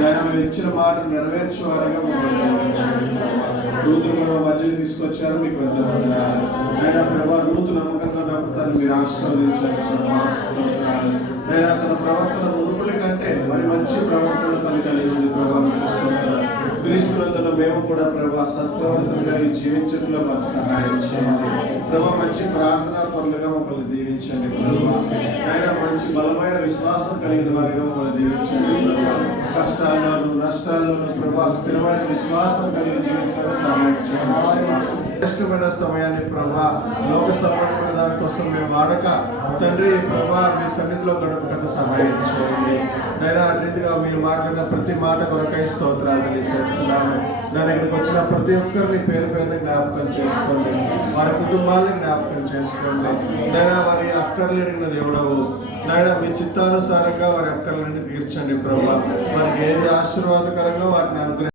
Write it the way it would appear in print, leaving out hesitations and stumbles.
నేను మీరు ఇచ్చిన మాట నెరవేర్చే వారిగా రూతును కూడా మధ్యకి తీసుకొచ్చారు. మీకు వందనాలు. అయినా ప్రభా రూతు నమ్మకంతో నమ్ముతాను మీరు ఆశీర్వదించారు. నేను తన ప్రవర్తన మునుపుల కంటే మరి మంచి ప్రవర్తన కలిగి ఉంది ప్రభావ. క్రీస్తునందున మేము కూడా ప్రభా సత్ప్రవర్తనగా జీవించడంలో మాకు సహాయం చేయండి ప్రభా. మంచి ప్రార్థనా పనులుగా మమ్మల్ని దీవించండి ప్రభా. అయినా మంచి బలమైన విశ్వాసం కలిగిన వారిగా మమ్మల్ని దీవించండి ప్రభా. కష్టాల్లోనూ నష్టాల్లోనూ ప్రభా స్థిరమైన విశ్వాసం కలిగి జీవించడానికి సహాయం చేయండి. ఇష్టమైన సమయాన్ని ప్రభా లోక సంబంధమైన దానికోసం మేము వాడక తండ్రి ప్రభా మీ సన్నిధిలో గడపకుండా సహాయం చేయండి. నేను ఆ రీతిగా మీరు మాట్లాడిన ప్రతి మాట కొరకై స్తోత్రాలు చేస్తున్నాను. నా దగ్గరికి వచ్చిన ప్రతి ఒక్కరిని పేరు పేరుని జ్ఞాపకం చేసుకోండి. వారి కుటుంబాన్ని జ్ఞాపకం చేసుకోండి. నేను వారి అక్కర్లేని దేవుడవు నాయన మీ చిత్తానుసారంగా వారి అక్కర్లని తీర్చండి ప్రభా. వారికి ఏది ఆశీర్వాదకరంగా వాటిని అనుగ్రహించండి.